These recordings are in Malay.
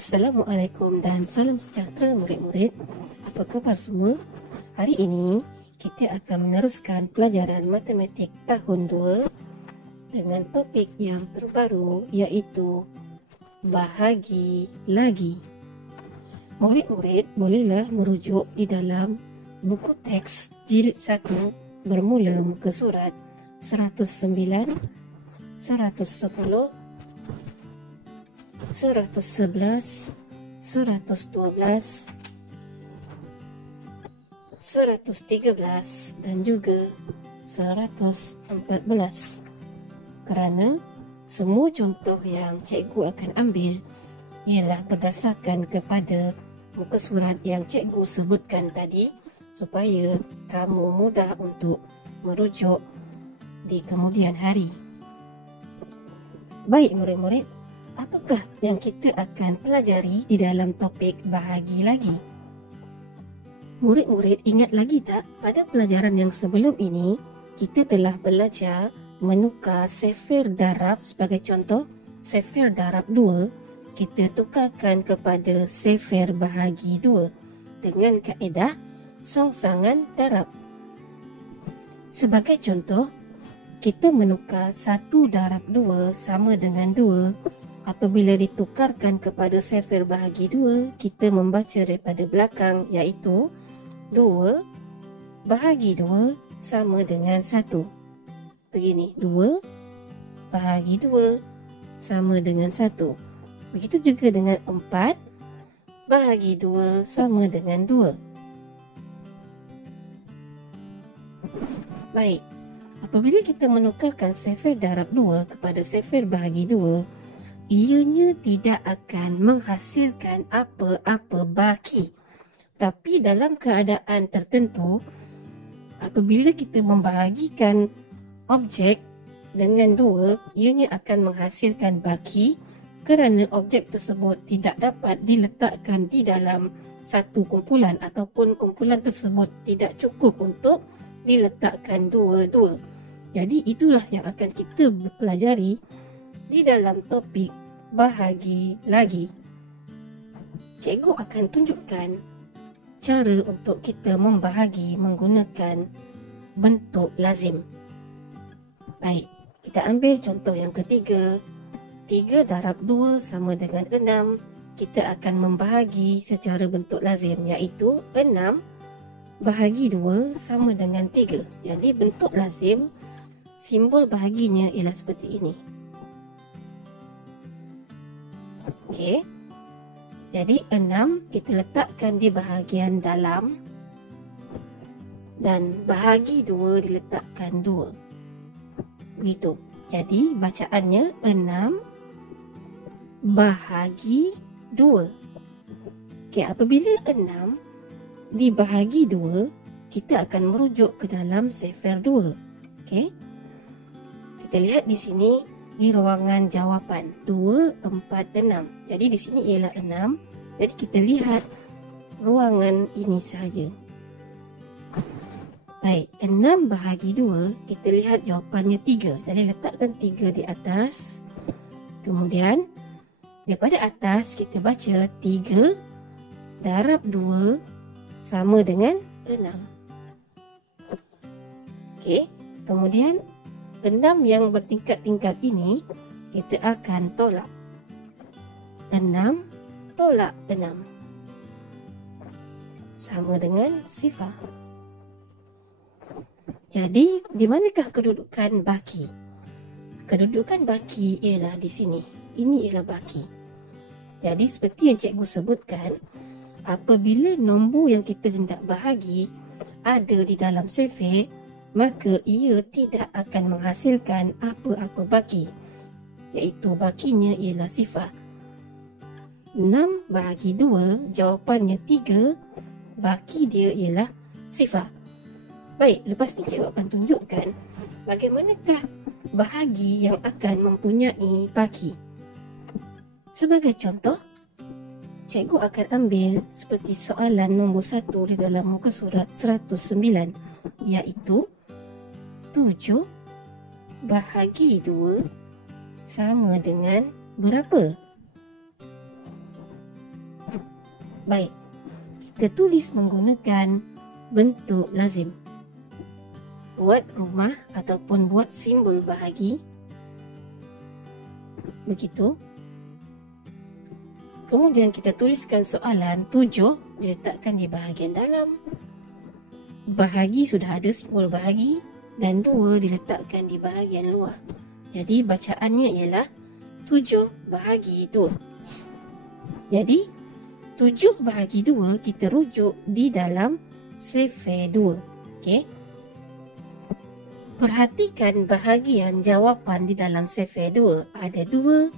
Assalamualaikum dan salam sejahtera murid-murid. Apa khabar semua? Hari ini kita akan meneruskan pelajaran matematik tahun 2 dengan topik yang terbaru iaitu bahagi lagi. Murid-murid bolehlah merujuk di dalam buku teks jilid 1 bermula muka surat 109, 110, 111, 112, 113 dan juga 114. Kerana semua contoh yang cikgu akan ambil ialah berdasarkan kepada muka surat yang cikgu sebutkan tadi supaya kamu mudah untuk merujuk di kemudian hari. Baik murid-murid, apakah yang kita akan pelajari di dalam topik bahagi lagi? Murid-murid ingat lagi tak, pada pelajaran yang sebelum ini kita telah belajar menukar sifir darab. Sebagai contoh, sifir darab 2 kita tukarkan kepada sifir bahagi 2 dengan kaedah songsangan darab. Sebagai contoh, kita menukar 1 darab 2 sama dengan 2. Apabila ditukarkan kepada sifir bahagi 2, kita membaca daripada belakang iaitu 2 bahagi 2 sama dengan 1. Begini, 2 bahagi 2 sama dengan 1. Begitu juga dengan 4 bahagi 2 sama dengan 2. Baik, apabila kita menukarkan sifir darab 2 kepada sifir bahagi 2, ianya tidak akan menghasilkan apa-apa baki. Tapi dalam keadaan tertentu, apabila kita membahagikan objek dengan 2, ianya akan menghasilkan baki kerana objek tersebut tidak dapat diletakkan di dalam satu kumpulan ataupun kumpulan tersebut tidak cukup untuk diletakkan dua-dua. Jadi itulah yang akan kita pelajari di dalam topik bahagi lagi. Cikgu akan tunjukkan cara untuk kita membahagi menggunakan bentuk lazim. Baik, kita ambil contoh yang ketiga. 3 darab 2 sama dengan 6. Kita akan membahagi secara bentuk lazim iaitu 6 bahagi 2 sama dengan 3. Jadi bentuk lazim, simbol bahaginya ialah seperti ini. Okey. Jadi 6 kita letakkan di bahagian dalam dan bahagi 2 diletakkan 2. Begitu. Jadi bacaannya 6 bahagi 2. Okey, apabila 6 dibahagi 2, kita akan merujuk ke dalam sifir 2. Okey. Kita lihat di sini di ruangan jawapan 2, 4, 6. Jadi di sini ialah 6. Jadi kita lihat ruangan ini sahaja. Baik, 6 bahagi 2, kita lihat jawapannya 3. Jadi letakkan 3 di atas. Kemudian daripada atas kita baca 3 darab 2 sama dengan 6. Okey, kemudian 6 yang bertingkat-tingkat ini kita akan tolak. 6 tolak 6 sama dengan sifar. Jadi, di manakah kedudukan baki? Kedudukan baki ialah di sini. Ini ialah baki. Jadi, seperti yang cikgu sebutkan, apabila nombor yang kita hendak bahagi ada di dalam sifir, maka ia tidak akan menghasilkan apa-apa baki. Iaitu bakinya ialah sifar. 6 bahagi 2, jawapannya 3, baki dia ialah sifar. Baik, lepas ni cikgu akan tunjukkan bagaimanakah bahagi yang akan mempunyai baki. Sebagai contoh, cikgu akan ambil seperti soalan nombor 1 di dalam muka surat 109 iaitu 7 bahagi 2 sama dengan berapa? Baik, kita tulis menggunakan bentuk lazim. Buat rumah ataupun buat simbol bahagi. Begitu. Kemudian kita tuliskan soalan 7 diletakkan di bahagian dalam. Bahagi sudah ada simbol bahagi dan 2 diletakkan di bahagian luar. Jadi bacaannya ialah 7 bahagi 2. Jadi 7 bahagi 2 kita rujuk di dalam sefer 2. Okey. Perhatikan bahagian jawapan di dalam sefer 2. Ada 2,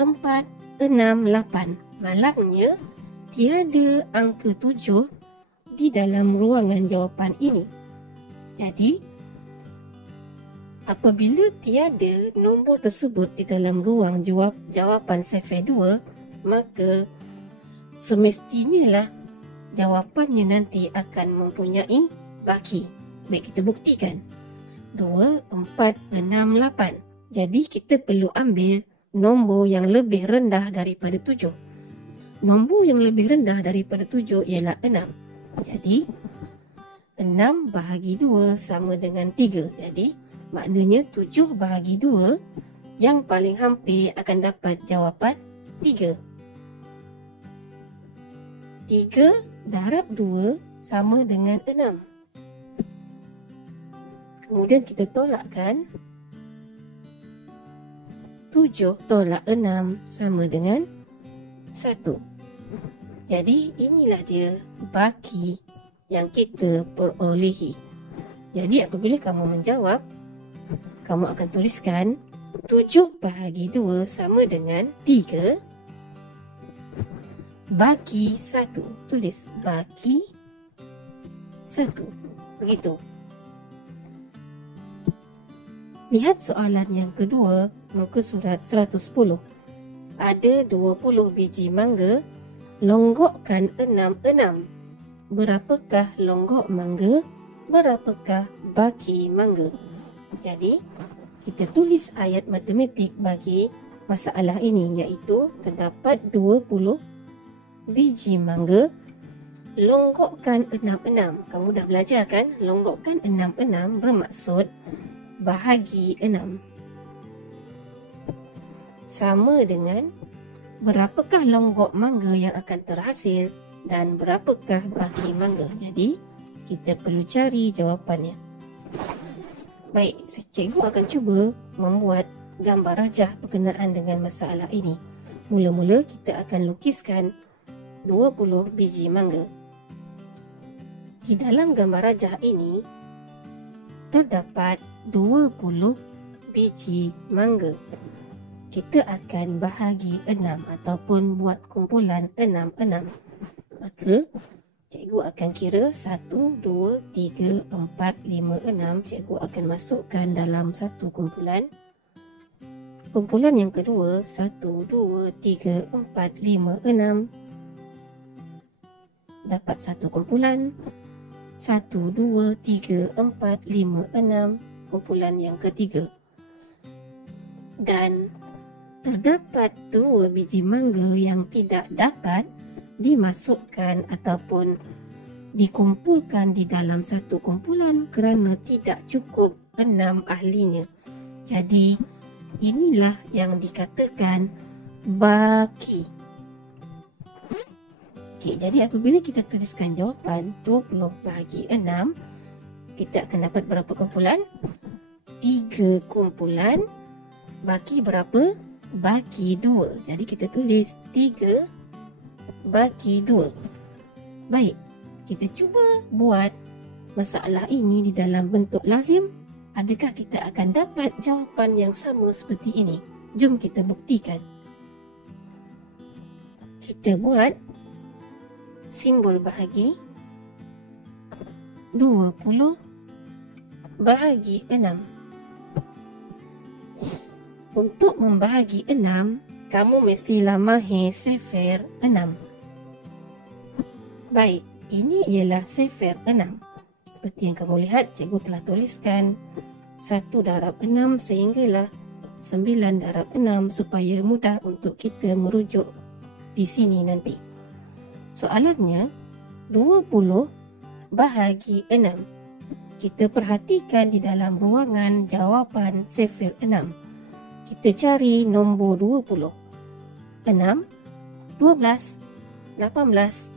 4, 6, 8. Malangnya tiada angka 7 di dalam ruangan jawapan ini. Jadi apabila tiada nombor tersebut di dalam ruang jawapan sefer 2, maka semestinya lah jawapannya nanti akan mempunyai baki. Baik, kita buktikan. 2, 4, 6, 8. Jadi kita perlu ambil nombor yang lebih rendah daripada 7. Nombor yang lebih rendah daripada 7 ialah 6. Jadi 6 bahagi 2 sama dengan 3. Jadi maknanya 7 bahagi 2 yang paling hampir akan dapat jawapan 3. 3 darab 2 sama dengan 6. Kemudian kita tolakkan. 7 tolak 6 sama dengan 1. Jadi inilah dia baki yang kita perolehi. Jadi apabila kamu menjawab, kamu akan tuliskan 7 bahagi 2 sama dengan 3 baki 1. Tulis baki 1. Begitu. Lihat soalan yang kedua, muka surat 110. Ada 20 biji mangga, longgokkan 6. Berapakah longgok mangga? Berapakah baki mangga? Jadi, kita tulis ayat matematik bagi masalah ini, iaitu terdapat 20 biji mangga, longgokkan 6. Kamu dah belajar kan? Longgokkan 6 bermaksud bahagi 6. Sama dengan berapakah longgok mangga yang akan terhasil dan berapakah baki mangga. Jadi, kita perlu cari jawapannya. Baik, cikgu akan cuba membuat gambar rajah berkenaan dengan masalah ini. Mula-mula kita akan lukiskan 20 biji mangga. Di dalam gambar rajah ini terdapat 20 biji mangga. Kita akan bahagi 6 ataupun buat kumpulan 6. Maka cikgu akan kira 1, 2, 3, 4, 5, 6. Cikgu akan masukkan dalam satu kumpulan. Kumpulan yang kedua 1, 2, 3, 4, 5, 6. Dapat satu kumpulan. 1, 2, 3, 4, 5, 6. Kumpulan yang ketiga. Dan terdapat 2 biji mangga yang tidak dapat dimasukkan ataupun dikumpulkan di dalam satu kumpulan kerana tidak cukup 6 ahlinya. Jadi inilah yang dikatakan baki. Okey, jadi apabila kita tuliskan jawapan 20 bahagi 6, kita akan dapat berapa kumpulan? 3 kumpulan. Baki berapa? Baki 2. Jadi kita tulis 3 baki 2. Baik, kita cuba buat masalah ini di dalam bentuk lazim. Adakah kita akan dapat jawapan yang sama seperti ini? Jom kita buktikan. Kita buat simbol bahagi 20 bahagi 6. Untuk membahagi 6, kamu mestilah mahir sefer 6. Baik, ini ialah sefer 6. Seperti yang kamu lihat, cikgu telah tuliskan 1 darab 6 sehinggalah 9 darab 6 supaya mudah untuk kita merujuk di sini nanti. Soalannya 20 bahagi 6. Kita perhatikan di dalam ruangan jawapan sifir 6. Kita cari nombor 20. 6, 12, 18,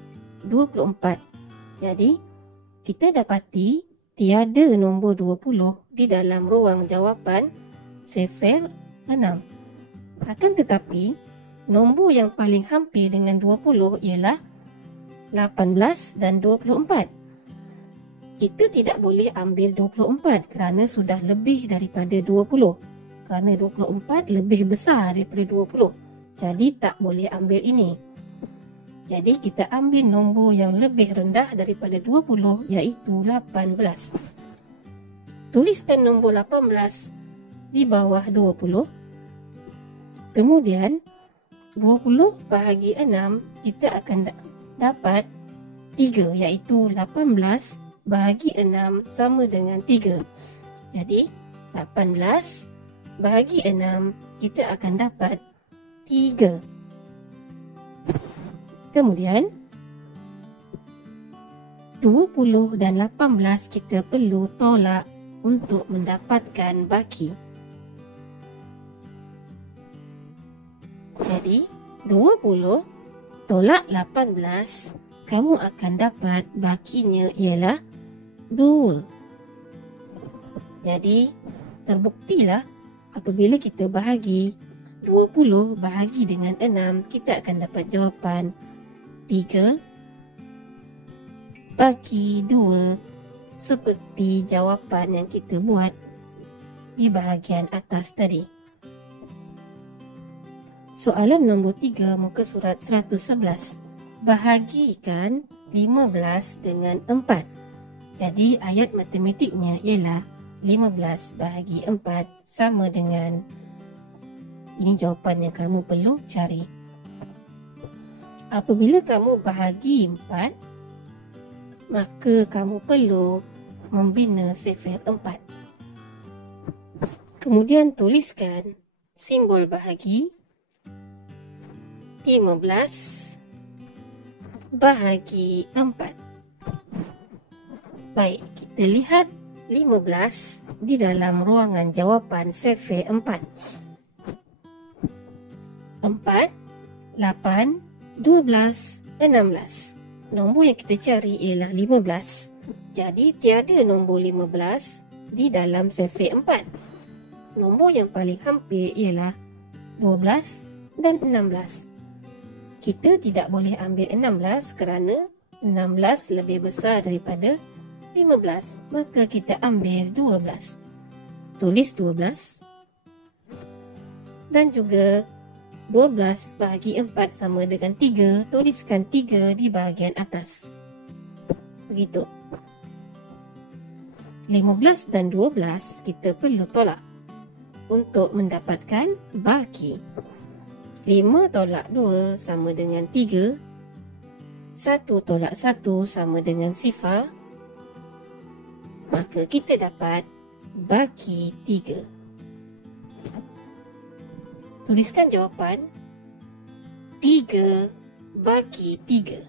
24. Jadi, kita dapati tiada nombor 20 di dalam ruang jawapan sifir 6. Akan tetapi, nombor yang paling hampir dengan 20 ialah 18 dan 24. Kita tidak boleh ambil 24 kerana sudah lebih daripada 20. Kerana 24 lebih besar daripada 20. Jadi tak boleh ambil ini. Jadi kita ambil nombor yang lebih rendah daripada 20 iaitu 18. Tuliskan nombor 18 di bawah 20. Kemudian 20 bahagi 6 kita akan dapat 3 iaitu 18 bahagi 6 sama dengan 3. Jadi 18 bahagi 6 kita akan dapat 3. Kemudian 20 dan 18 kita perlu tolak untuk mendapatkan baki. Jadi 20 tolak 18, kamu akan dapat bakinya ialah 2. Jadi terbuktilah apabila kita bahagi 20 bahagi dengan 6, kita akan dapat jawapan 3 bagi 2 seperti jawapan yang kita buat di bahagian atas tadi. Soalan nombor 3 muka surat 111. Bahagikan 15 dengan 4. Jadi ayat matematiknya ialah 15 bahagi 4 sama dengan, ini jawapan yang kamu perlu cari. Apabila kamu bahagi 4, maka kamu perlu membina sifir 4. Kemudian tuliskan simbol bahagi 15 bahagi 4. Baik, kita lihat 15 di dalam ruangan jawapan sifir 4. 4, 8, 12, 16. Nombor yang kita cari ialah 15. Jadi tiada nombor 15 di dalam sifir 4. Nombor yang paling hampir ialah 12 dan 16. Kita tidak boleh ambil 16 kerana 16 lebih besar daripada 15. Maka kita ambil 12. Tulis 12. Dan juga 12 bahagi 4 sama dengan 3. Tuliskan 3 di bahagian atas. Begitu. 15 dan 12 kita perlu tolak untuk mendapatkan baki. 5 tolak 2 sama dengan 3. 1 tolak 1 sama dengan 0. Maka kita dapat baki 3. Tuliskan jawapan 3 bagi 3.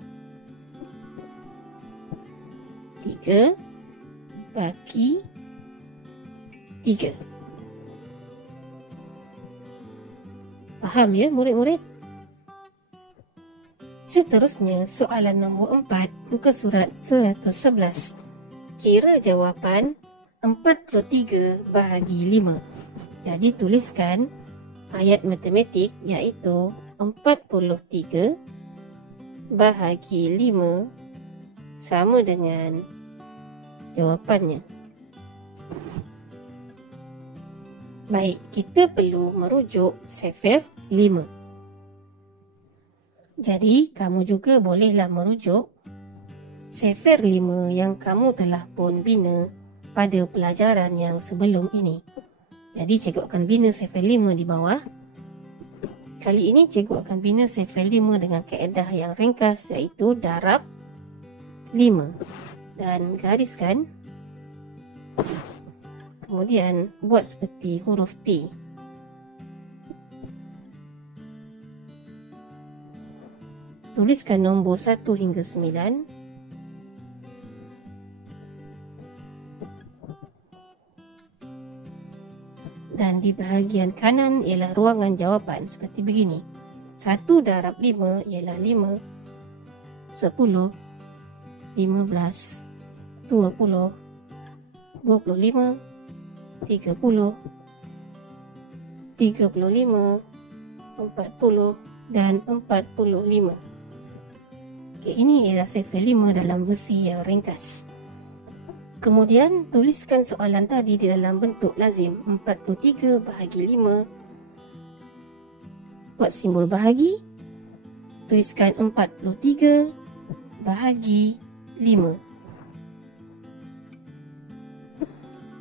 3 bagi 3. Faham ya murid-murid? Seterusnya soalan nombor 4 muka surat 111. Kira jawapan 43 bahagi 5. Jadi tuliskan ayat matematik iaitu 43 bahagi 5 sama dengan jawapannya. Baik, kita perlu merujuk sifir 5. Jadi, kamu juga bolehlah merujuk sifir 5 yang kamu telah pun bina pada pelajaran yang sebelum ini. Jadi cikgu akan bina sifir 5 di bawah. Kali ini cikgu akan bina sifir 5 dengan kaedah yang ringkas iaitu darab 5. Dan gariskan. Kemudian buat seperti huruf T. tuliskan nombor 1 hingga 9. Dan di bahagian kanan ialah ruangan jawapan seperti begini. 1 darab 5 ialah 5, 10, 15, 20, 25, 30, 35, 40 dan 45. Okey, ini ialah sefer 5 dalam versi yang ringkas. Kemudian tuliskan soalan tadi di dalam bentuk lazim. 43 bahagi 5. Buat simbol bahagi. Tuliskan 43 bahagi 5.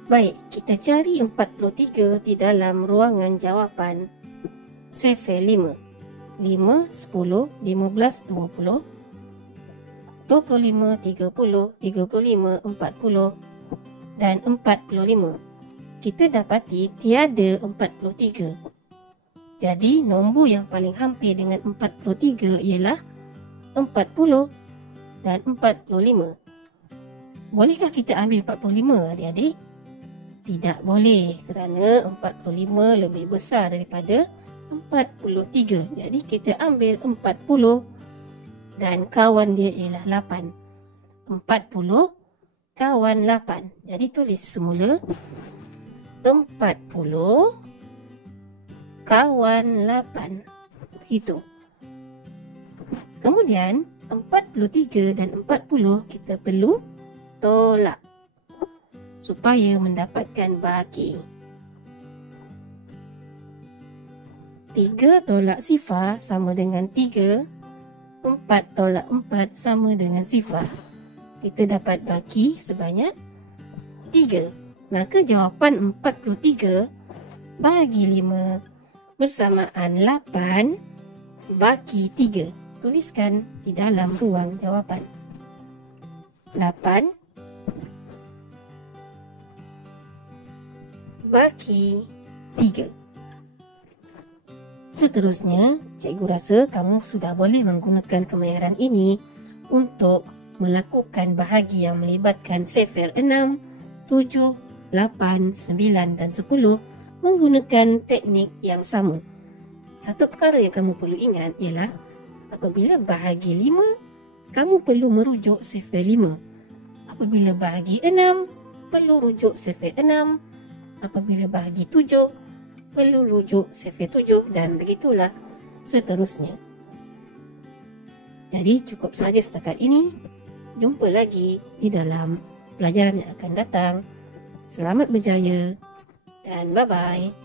Baik, kita cari 43 di dalam ruangan jawapan sefer 5. 5, 10, 15, 20, 25, 30, 35, 40 dan 45. Kita dapati tiada 43. Jadi nombor yang paling hampir dengan 43 ialah 40 dan 45. Bolehkah kita ambil 45 adik-adik? Tidak boleh, kerana 45 lebih besar daripada 43. Jadi kita ambil 40 dan kawan dia ialah 8. 40 kawan 8. Jadi tulis semula 40 kawan 8. Begitu. Kemudian 43 dan 40 kita perlu tolak supaya mendapatkan baki. 3 tolak sifar sama dengan 3. 4 tolak 4 sama dengan sifar. Kita dapat baki sebanyak 3. Maka jawapan 43 bahagi 5 bersamaan 8 baki 3. Tuliskan di dalam ruang jawapan. 8 baki 3. Seterusnya, cikgu rasa kamu sudah boleh menggunakan kemahiran ini untuk melakukan bahagi yang melibatkan sefer 6, 7, 8, 9 dan 10 menggunakan teknik yang sama. Satu perkara yang kamu perlu ingat ialah apabila bahagi 5, kamu perlu merujuk sefer 5. Apabila bahagi 6, perlu rujuk sefer 6. Apabila bahagi 7, perlu rujuk sefer 7 dan begitulah seterusnya. Jadi cukup sahaja setakat ini. Jumpa lagi di dalam pelajaran yang akan datang. Selamat berjaya dan bye-bye.